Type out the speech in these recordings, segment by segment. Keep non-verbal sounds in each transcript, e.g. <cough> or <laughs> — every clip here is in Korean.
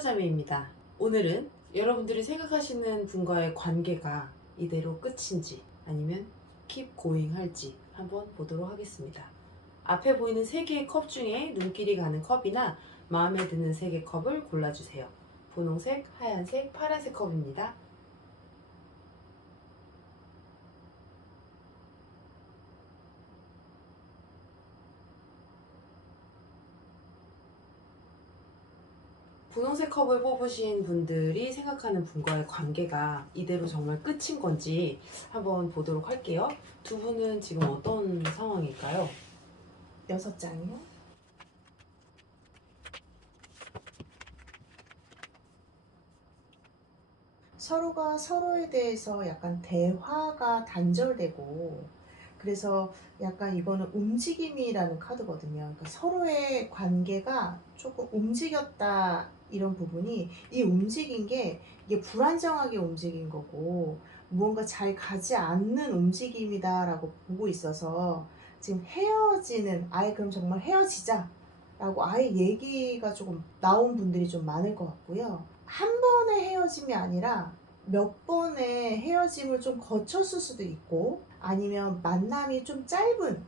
하루자매입니다. 오늘은 여러분들이 생각하시는 분과의 관계가 이대로 끝인지 아니면 keep going 할지 한번 보도록 하겠습니다. 앞에 보이는 세 개의 컵 중에 눈길이 가는 컵이나 마음에 드는 세개 컵을 골라주세요. 분홍색, 하얀색, 파란색 컵입니다. 분홍색 컵을 뽑으신 분들이 생각하는 분과의 관계가 이대로 정말 끝인 건지 한번 보도록 할게요. 두 분은 지금 어떤 상황일까요? 여섯 장이요? 서로가 서로에 대해서 약간 대화가 단절되고 그래서 약간 이거는 움직임이라는 카드거든요. 그러니까 서로의 관계가 조금 움직였다 이런 부분이 이 움직인 게 이게 불안정하게 움직인 거고 무언가 잘 가지 않는 움직임이다라고 보고 있어서 지금 헤어지는 아예 그럼 정말 헤어지자 라고 아예 얘기가 조금 나온 분들이 좀 많을 것 같고요. 한 번의 헤어짐이 아니라 몇 번의 헤어짐을 좀 거쳤을 수도 있고 아니면 만남이 좀 짧은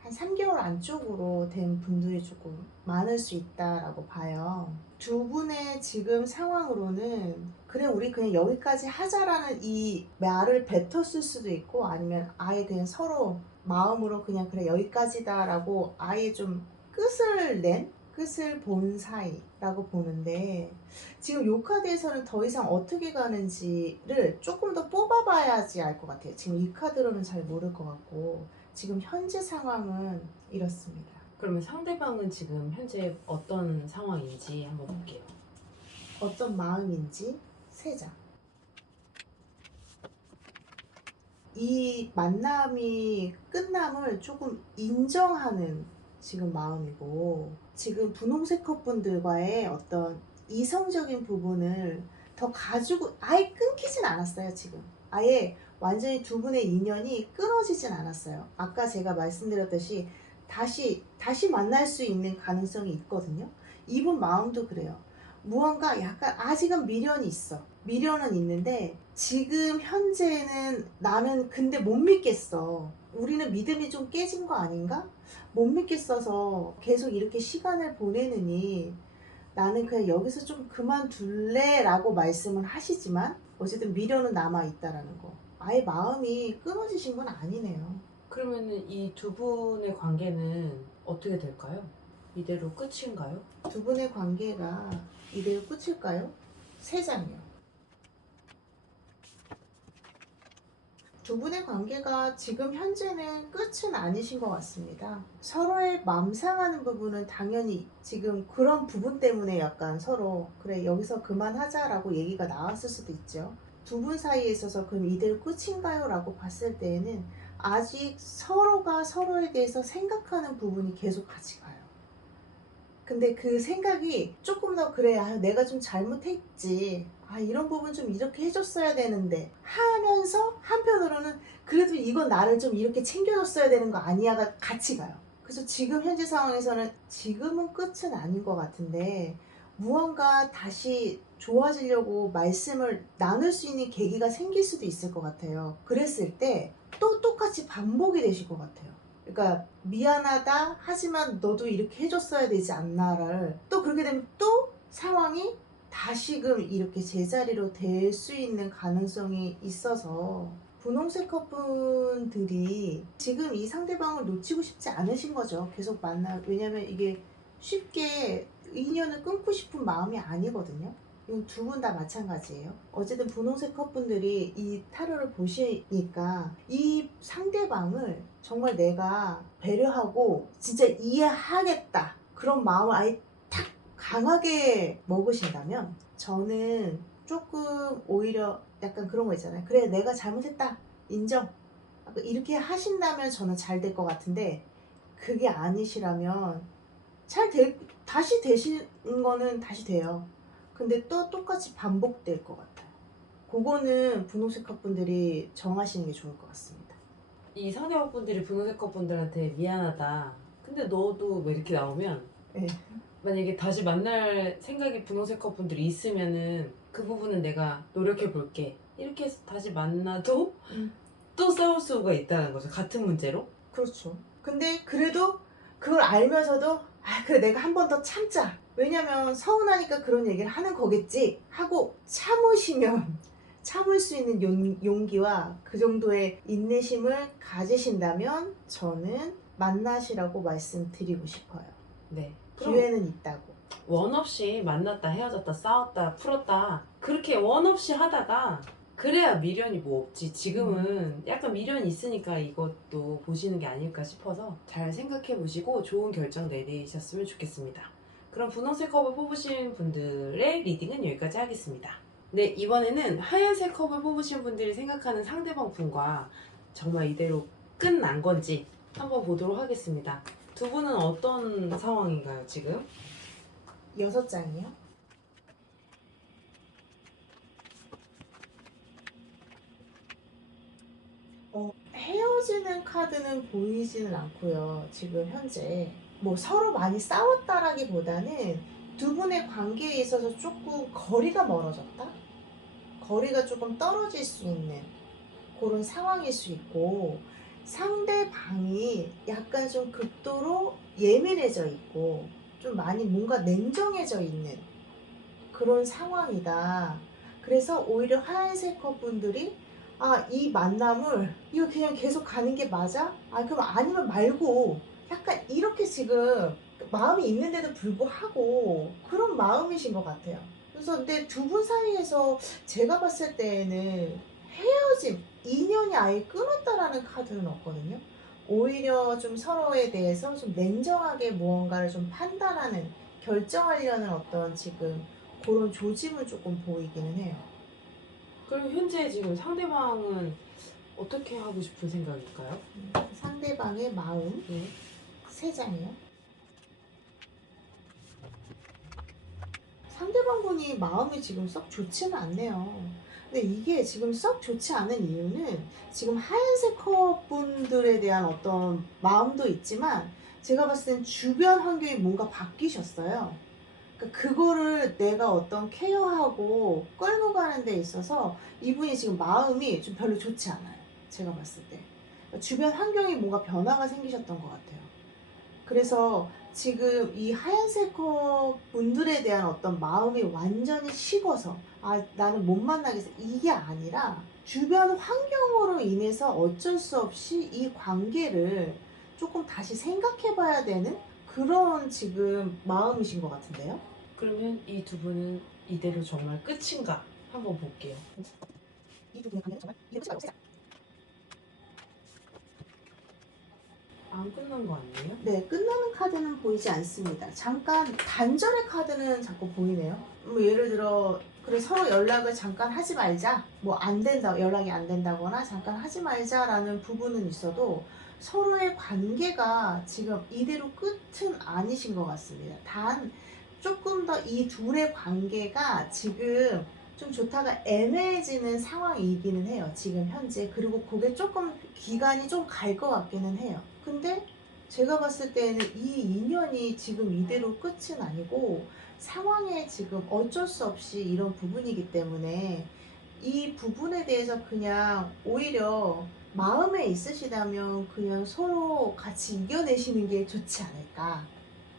한 3개월 안쪽으로 된 분들이 조금 많을 수 있다라고 봐요. 두 분의 지금 상황으로는 그래 우리 그냥 여기까지 하자라는 이 말을 뱉었을 수도 있고 아니면 아예 그냥 서로 마음으로 그냥 그래 여기까지다라고 아예 좀 끝을 낸 끝을 본 사이라고 보는데 지금 요 카드에서는 더 이상 어떻게 가는지를 조금 더 뽑아봐야지 알 것 같아요. 지금 이 카드로는 잘 모를 것 같고 지금 현재 상황은 이렇습니다. 그러면 상대방은 지금 현재 어떤 상황인지 한번 볼게요. 어떤 마음인지 세 장. 이 만남이 끝남을 조금 인정하는 지금 마음이고 지금 분홍색 컵분들과의 어떤 이성적인 부분을 더 가지고 아예 끊기진 않았어요 지금 아예 완전히 두 분의 인연이 끊어지진 않았어요 아까 제가 말씀드렸듯이 다시 다시 만날 수 있는 가능성이 있거든요 이분 마음도 그래요 무언가 약간 아직은 미련이 있어. 미련은 있는데 지금 현재는 나는 근데 못 믿겠어. 우리는 믿음이 좀 깨진 거 아닌가? 못 믿겠어서 계속 이렇게 시간을 보내느니 나는 그냥 여기서 좀 그만둘래 라고 말씀은 하시지만 어쨌든 미련은 남아있다라는 거. 아예 마음이 끊어지신 건 아니네요. 그러면은 이 두 분의 관계는 어떻게 될까요? 이대로 끝인가요? 두 분의 관계가 이대로 끝일까요? 세 장이요. 두 분의 관계가 지금 현재는 끝은 아니신 것 같습니다. 서로의 맘 상하는 부분은 당연히 지금 그런 부분 때문에 약간 서로 그래 여기서 그만하자라고 얘기가 나왔을 수도 있죠. 두 분 사이에 있어서 그럼 이대로 끝인가요? 라고 봤을 때에는 아직 서로가 서로에 대해서 생각하는 부분이 계속 같이 가요. 근데 그 생각이 조금 더 그래 아 내가 좀 잘못했지. 아 이런 부분 좀 이렇게 해줬어야 되는데 하면서 한편으로는 그래도 이건 나를 좀 이렇게 챙겨줬어야 되는 거 아니야가 같이 가요. 그래서 지금 현재 상황에서는 지금은 끝은 아닌 것 같은데 무언가 다시 좋아지려고 말씀을 나눌 수 있는 계기가 생길 수도 있을 것 같아요. 그랬을 때 또 똑같이 반복이 되실 것 같아요 그러니까 미안하다 하지만 너도 이렇게 해줬어야 되지 않나를 또 그렇게 되면 또 상황이 다시금 이렇게 제자리로 될 수 있는 가능성이 있어서 분홍색 커플들이 지금 이 상대방을 놓치고 싶지 않으신 거죠. 계속 만나 왜냐면 이게 쉽게 인연을 끊고 싶은 마음이 아니거든요. 두 분 다 마찬가지예요. 어쨌든 분홍색 컵분들이 이 타로를 보시니까 이 상대방을 정말 내가 배려하고 진짜 이해하겠다. 그런 마음을 아예 탁 강하게 먹으신다면 저는 조금 오히려 약간 그런 거 있잖아요. 그래, 내가 잘못했다. 인정. 이렇게 하신다면 저는 잘 될 것 같은데 그게 아니시라면 잘 될, 다시 되시는 거는 다시 돼요. 근데 또 똑같이 반복될 것 같아요. 그거는 분홍색 컵분들이 정하시는 게 좋을 것 같습니다. 이 상대방분들이 분홍색 컵분들한테 미안하다. 근데 너도 왜 이렇게 나오면 네. 만약에 다시 만날 생각이 분홍색 커플들이 있으면은 그 부분은 내가 노력해 볼게. 이렇게 해서 다시 만나도 음. 또 싸울 수가 있다는 거죠. 같은 문제로. 그렇죠. 근데 그래도 그걸 알면서도 아 그래 내가 한 번 더 참자. 왜냐면 서운하니까 그런 얘기를 하는 거겠지 하고 참으시면 <laughs> 참을 수 있는 용, 용기와 그 정도의 인내심을 가지신다면 저는 만나시라고 말씀드리고 싶어요. 네. 기회는 있다고. 원 없이 만났다 헤어졌다 싸웠다 풀었다 그렇게 원 없이 하다가 그래야 미련이 뭐 없지. 지금은 약간 미련이 있으니까 이것도 보시는 게 아닐까 싶어서 잘 생각해 보시고 좋은 결정 내리셨으면 좋겠습니다. 그럼 분홍색 컵을 뽑으신 분들의 리딩은 여기까지 하겠습니다. 네 이번에는 하얀색 컵을 뽑으신 분들이 생각하는 상대방 분과 정말 이대로 끝난 건지 한번 보도록 하겠습니다. 두 분은 어떤 상황인가요 지금? 여섯 장이요? 어, 헤어지는 카드는 보이지는 않고요. 지금 현재 뭐 서로 많이 싸웠다라기보다는 두 분의 관계에 있어서 조금 거리가 멀어졌다? 거리가 조금 떨어질 수 있는 그런 상황일 수 있고 상대방이 약간 좀 극도로 예민해져 있고 좀 많이 뭔가 냉정해져 있는 그런 상황이다. 그래서 오히려 하얀색 컵분들이 아, 이 만남을 이거 그냥 계속 가는 게 맞아? 아, 그럼 아니면 말고 약간 이렇게 지금 마음이 있는데도 불구하고 그런 마음이신 것 같아요. 그래서 근데 두 분 사이에서 제가 봤을 때에는 헤어짐, 인연이 아예 끊었다라는 카드는 없거든요. 오히려 좀 서로에 대해서 좀 냉정하게 무언가를 좀 판단하는 결정하려는 어떤 지금 그런 조짐을 조금 보이기는 해요. 그럼 현재 지금 상대방은 어떻게 하고 싶은 생각일까요? 음, 상대방의 마음 네. 세 장이요. 상대방 분이 마음이 지금 썩 좋지는 않네요. 근데 이게 지금 썩 좋지 않은 이유는 지금 하얀색 컵 분들에 대한 어떤 마음도 있지만 제가 봤을 땐 주변 환경이 뭔가 바뀌셨어요. 그러니까 그거를 내가 어떤 케어하고 끌고 가는 데 있어서 이분이 지금 마음이 좀 별로 좋지 않아요. 제가 봤을 때. 그러니까 주변 환경이 뭔가 변화가 생기셨던 것 같아요. 그래서 지금 이 하얀색 컵 분들에 대한 어떤 마음이 완전히 식어서 아 나는 못 만나겠어 이게 아니라 주변 환경으로 인해서 어쩔 수 없이 이 관계를 조금 다시 생각해 봐야 되는 그런 지금 마음이신 것 같은데요. 그러면 이 두 분은 이대로 정말 끝인가 한번 볼게요. 이 두 분의 관계는 정말 이게 끝이 말고 안 끝난 거 아니에요? 네, 끝나는 카드는 보이지 않습니다. 잠깐 단절의 카드는 자꾸 보이네요. 뭐 예를 들어 그래 서로 연락을 잠깐 하지 말자. 뭐 안 된다. 연락이 안 된다거나 잠깐 하지 말자라는 부분은 있어도 서로의 관계가 지금 이대로 끝은 아니신 것 같습니다. 단 조금 더 이 둘의 관계가 지금 좀 좋다가 애매해지는 상황이기는 해요. 지금 현재. 그리고 그게 조금 기간이 좀 갈 것 같기는 해요. 근데 제가 봤을 때는 이 인연이 지금 이대로 끝은 아니고 상황에 지금 어쩔 수 없이 이런 부분이기 때문에 이 부분에 대해서 그냥 오히려 마음에 있으시다면 그냥 서로 같이 이겨내시는 게 좋지 않을까.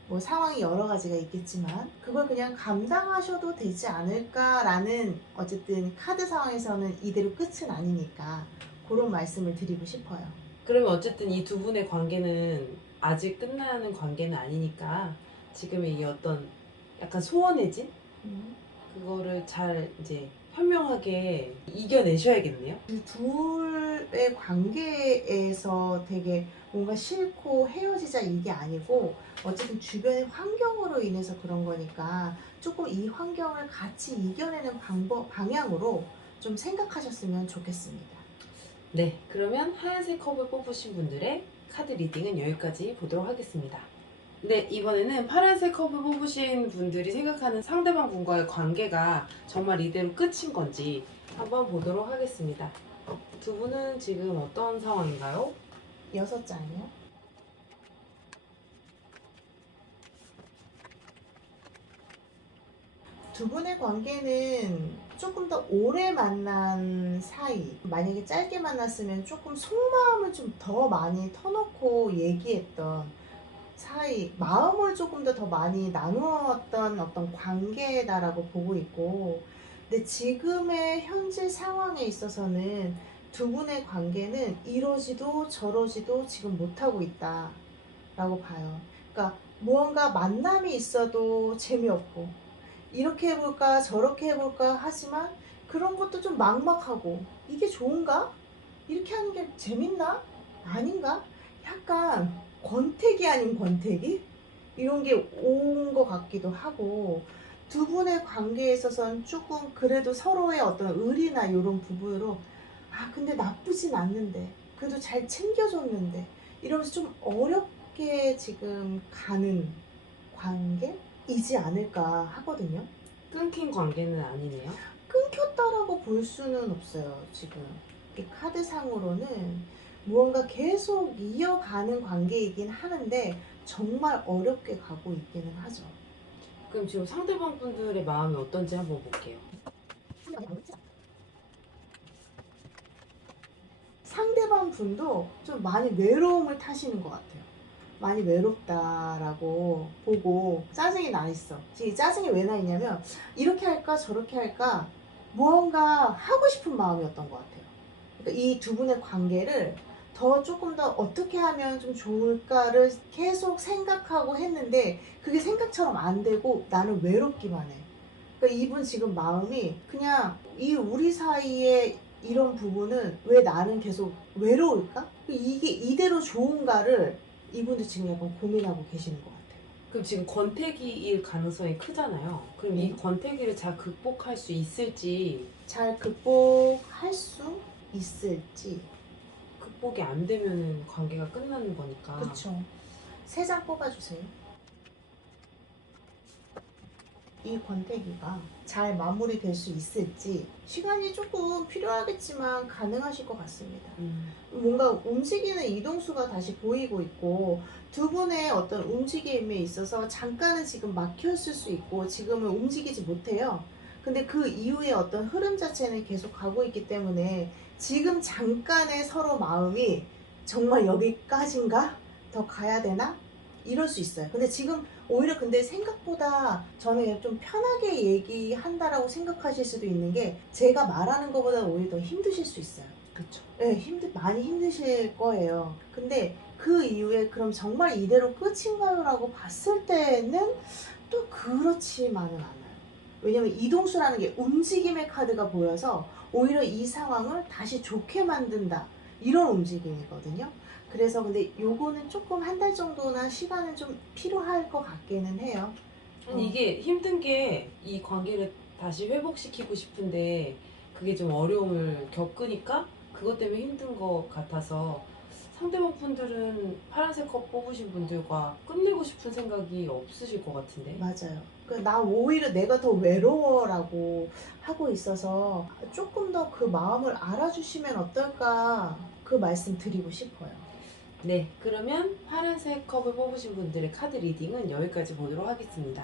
뭐 상황이 여러 가지가 있겠지만 그걸 그냥 감당하셔도 되지 않을까라는 어쨌든 카드 상황에서는 이대로 끝은 아니니까 그런 말씀을 드리고 싶어요. 그러면 어쨌든 이 두 분의 관계는 아직 끝나는 관계는 아니니까 지금의 이 어떤 약간 소원해진 그거를 잘 이제 현명하게 이겨내셔야겠네요. 이 둘의 관계에서 되게 뭔가 싫고 헤어지자 이게 아니고 어쨌든 주변의 환경으로 인해서 그런 거니까 조금 이 환경을 같이 이겨내는 방법 방향으로 좀 생각하셨으면 좋겠습니다. 네, 그러면 하얀색 컵을 뽑으신 분들의 카드 리딩은 여기까지 보도록 하겠습니다. 네, 이번에는 파란색 컵을 뽑으신 분들이 생각하는 상대방 분과의 관계가 정말 이대로 끝인 건지 한번 보도록 하겠습니다. 두 분은 지금 어떤 상황인가요? 여섯 장이요. 두 분의 관계는 조금 더 오래 만난 사이. 만약에 짧게 만났으면 조금 속마음을 좀 더 많이 터놓고 얘기했던 사이, 마음을 조금 더 더 많이 나누었던 어떤 관계다라고 보고 있고, 근데 지금의 현재 상황에 있어서는 두 분의 관계는 이러지도 저러지도 지금 못하고 있다라고 봐요. 그러니까 무언가 만남이 있어도 재미없고, 이렇게 해볼까 저렇게 해볼까 하지만 그런 것도 좀 막막하고 이게 좋은가? 이렇게 하는 게 재밌나? 아닌가? 약간 권태기 아닌 권태기? 이런 게 온 것 같기도 하고 두 분의 관계에 있어서는 조금 그래도 서로의 어떤 의리나 이런 부분으로 아 근데 나쁘진 않는데 그래도 잘 챙겨줬는데 이러면서 좀 어렵게 지금 가는 관계이지 않을까 하거든요. 끊긴 관계는 아니네요. 끊겼다라고 볼 수는 없어요, 지금. 이 카드상으로는 무언가 계속 이어가는 관계이긴 하는데 정말 어렵게 가고 있기는 하죠. 그럼 지금 상대방 분들의 마음이 어떤지 한번 볼게요. 상대방 분도 좀 많이 외로움을 타시는 것 같아요. 많이 외롭다라고 보고 짜증이 나 있어. 지금 이 짜증이 왜 나 있냐면 이렇게 할까 저렇게 할까 무언가 하고 싶은 마음이었던 것 같아요. 그러니까 이 두 분의 관계를 더 조금 더 어떻게 하면 좀 좋을까를 계속 생각하고 했는데 그게 생각처럼 안 되고 나는 외롭기만 해. 그러니까 이분 지금 마음이 그냥 이 우리 사이에 이런 부분은 왜 나는 계속 외로울까? 이게 이대로 좋은가를 이분도 지금 약간 고민하고 계시는 것 같아요. 그럼 지금 권태기일 가능성이 크잖아요. 그럼 이 권태기를 잘 극복할 수 있을지 잘 극복할 수 있을지. 극복이 안 되면은 관계가 끝나는 거니까. 그렇죠. 세 장 뽑아주세요. 이 권태기가 잘 마무리될 수 있을지 시간이 조금 필요하겠지만 가능하실 것 같습니다. 음, 뭔가 움직이는 이동수가 다시 보이고 있고 두 분의 어떤 움직임에 있어서 잠깐은 지금 막혔을 수 있고 지금은 움직이지 못해요. 근데 그 이후에 어떤 흐름 자체는 계속 가고 있기 때문에 지금 잠깐의 서로 마음이 정말 여기까지인가? 더 가야 되나? 이럴 수 있어요. 근데 지금 오히려 근데 생각보다 저는 좀 편하게 얘기한다라고 생각하실 수도 있는 게 제가 말하는 것보다 오히려 더 힘드실 수 있어요. 그렇죠. 네, 힘들, 많이 힘드실 거예요. 근데 그 이후에 그럼 정말 이대로 끝인가요? 라고 봤을 때는 또 그렇지만은 않아요. 왜냐면 이동수라는 게 움직임의 카드가 보여서 오히려 이 상황을 다시 좋게 만든다. 이런 움직임이거든요. 그래서 근데 요거는 조금 한 달 정도나 시간은 좀 필요할 것 같기는 해요. 아니, 어. 이게 힘든 게 이 관계를 다시 회복시키고 싶은데 그게 좀 어려움을 겪으니까 그것 때문에 힘든 것 같아서 상대방 분들은 파란색 컵 뽑으신 분들과 끝내고 싶은 생각이 없으실 것 같은데. 맞아요. 그나 오히려 내가 더 외로워라고 하고 있어서 조금 더 그 마음을 알아주시면 어떨까 그 말씀 드리고 싶어요. 네, 그러면 파란색 컵을 뽑으신 분들의 카드 리딩은 여기까지 보도록 하겠습니다.